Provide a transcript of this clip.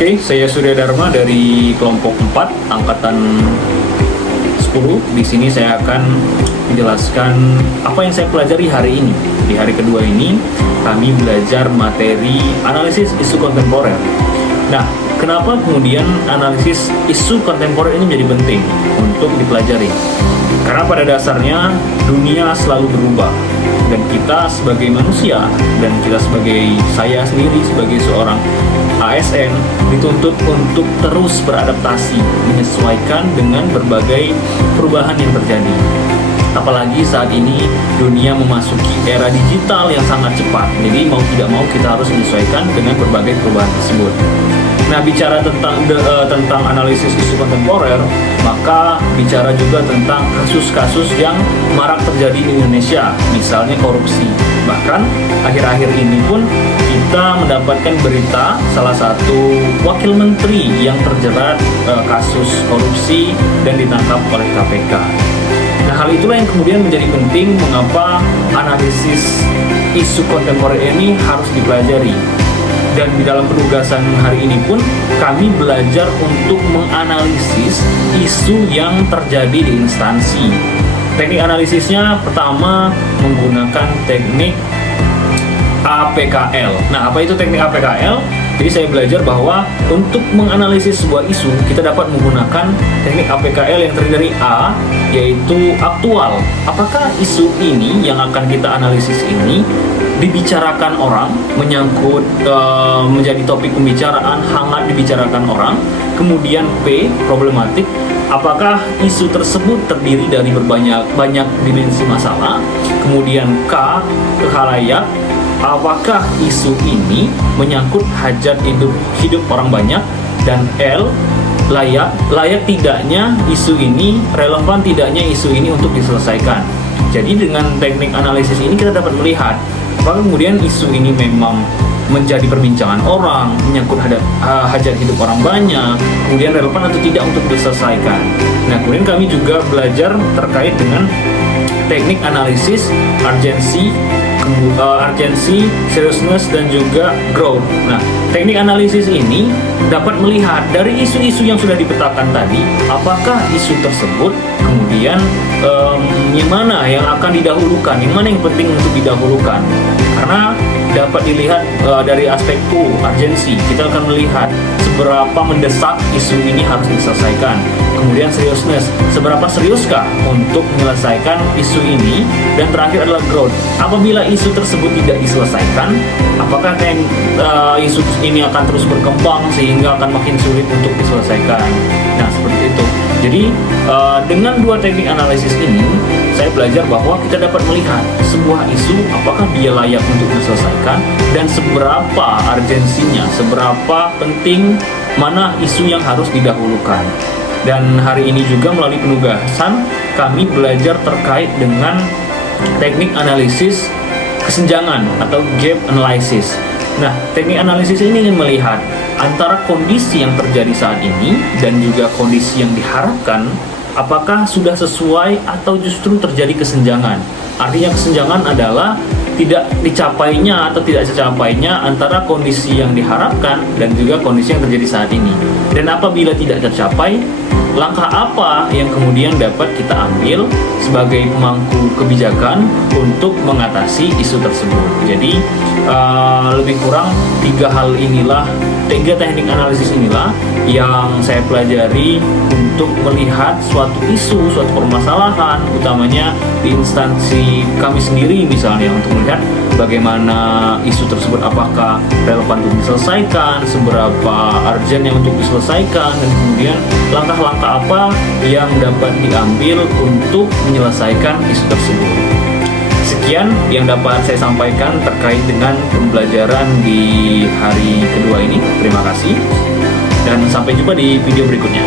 Oke, saya Surya Dharma dari kelompok 4 angkatan 10. Di sini saya akan menjelaskan apa yang saya pelajari hari ini. Di hari kedua ini kami belajar materi analisis isu kontemporer. Nah, kenapa kemudian analisis isu kontemporer ini menjadi penting untuk dipelajari? Karena pada dasarnya dunia selalu berubah, dan kita sebagai manusia dan kita sebagai saya sendiri sebagai seorang ASN dituntut untuk terus beradaptasi, menyesuaikan dengan berbagai perubahan yang terjadi. Apalagi saat ini dunia memasuki era digital yang sangat cepat. Jadi mau tidak mau kita harus menyesuaikan dengan berbagai perubahan tersebut. Nah, bicara tentang analisis isu kontemporer, maka bicara juga tentang kasus-kasus yang marak terjadi di Indonesia, misalnya korupsi. Bahkan akhir-akhir ini pun kita mendapatkan berita salah satu wakil menteri yang terjerat kasus korupsi dan ditangkap oleh KPK. Nah, hal itulah yang kemudian menjadi penting mengapa analisis isu kontemporer ini harus dipelajari. Dan di dalam penugasan hari ini pun kami belajar untuk menganalisis isu yang terjadi di instansi. Teknik analisisnya pertama menggunakan teknik APKL. Nah, apa itu teknik APKL? Jadi saya belajar bahwa untuk menganalisis sebuah isu, kita dapat menggunakan teknik APKL yang terdiri dari A, yaitu aktual. Apakah isu ini yang akan kita analisis ini dibicarakan orang, menyangkut menjadi topik pembicaraan, hangat dibicarakan orang. Kemudian P, problematik. Apakah isu tersebut terdiri dari banyak dimensi masalah? Kemudian K, khalayak. Apakah isu ini menyangkut hajat hidup orang banyak? Dan L, layak tidaknya isu ini, relevan tidaknya isu ini untuk diselesaikan. Jadi dengan teknik analisis ini kita dapat melihat apakah kemudian isu ini memang menjadi perbincangan orang, menyangkut hajat hidup orang banyak, kemudian relevan atau tidak untuk diselesaikan. Nah, kemudian kami juga belajar terkait dengan teknik analisis urgency, seriousness, dan juga growth. Nah, teknik analisis ini dapat melihat dari isu-isu yang sudah dipetakan tadi, apakah isu tersebut kemudian yang mana yang akan didahulukan, yang mana yang penting untuk didahulukan. Karena dapat dilihat dari aspek U, urgency, kita akan melihat seberapa mendesak isu ini harus diselesaikan. Kemudian seriousness, seberapa seriuskah untuk menyelesaikan isu ini. Dan terakhir adalah growth, apabila isu tersebut tidak diselesaikan, apakah isu ini akan terus berkembang sehingga akan makin sulit untuk diselesaikan. Nah, seperti itu. Jadi dengan dua teknik analisis ini saya belajar bahwa kita dapat melihat sebuah isu apakah dia layak untuk diselesaikan dan seberapa urgensinya, seberapa penting, mana isu yang harus didahulukan. Dan hari ini juga melalui penugasan kami belajar terkait dengan teknik analisis kesenjangan atau gap analysis. Nah, teknik analisis ini ingin melihat antara kondisi yang terjadi saat ini dan juga kondisi yang diharapkan, apakah sudah sesuai atau justru terjadi kesenjangan. Artinya kesenjangan adalah tidak dicapainya atau tidak tercapainya antara kondisi yang diharapkan dan juga kondisi yang terjadi saat ini. Dan apabila tidak tercapai, langkah apa yang kemudian dapat kita ambil sebagai pemangku kebijakan untuk mengatasi isu tersebut. Jadi lebih kurang tiga teknik analisis inilah yang saya pelajari untuk melihat suatu isu, suatu permasalahan, utamanya di instansi kami sendiri misalnya, untuk melihat bagaimana isu tersebut apakah relevan untuk diselesaikan, seberapa urgent yang untuk diselesaikan, dan kemudian langkah-langkah apa yang dapat diambil untuk menyelesaikan isu tersebut. Sekian yang dapat saya sampaikan terkait dengan pembelajaran di hari kedua ini. Terima kasih dan sampai jumpa di video berikutnya.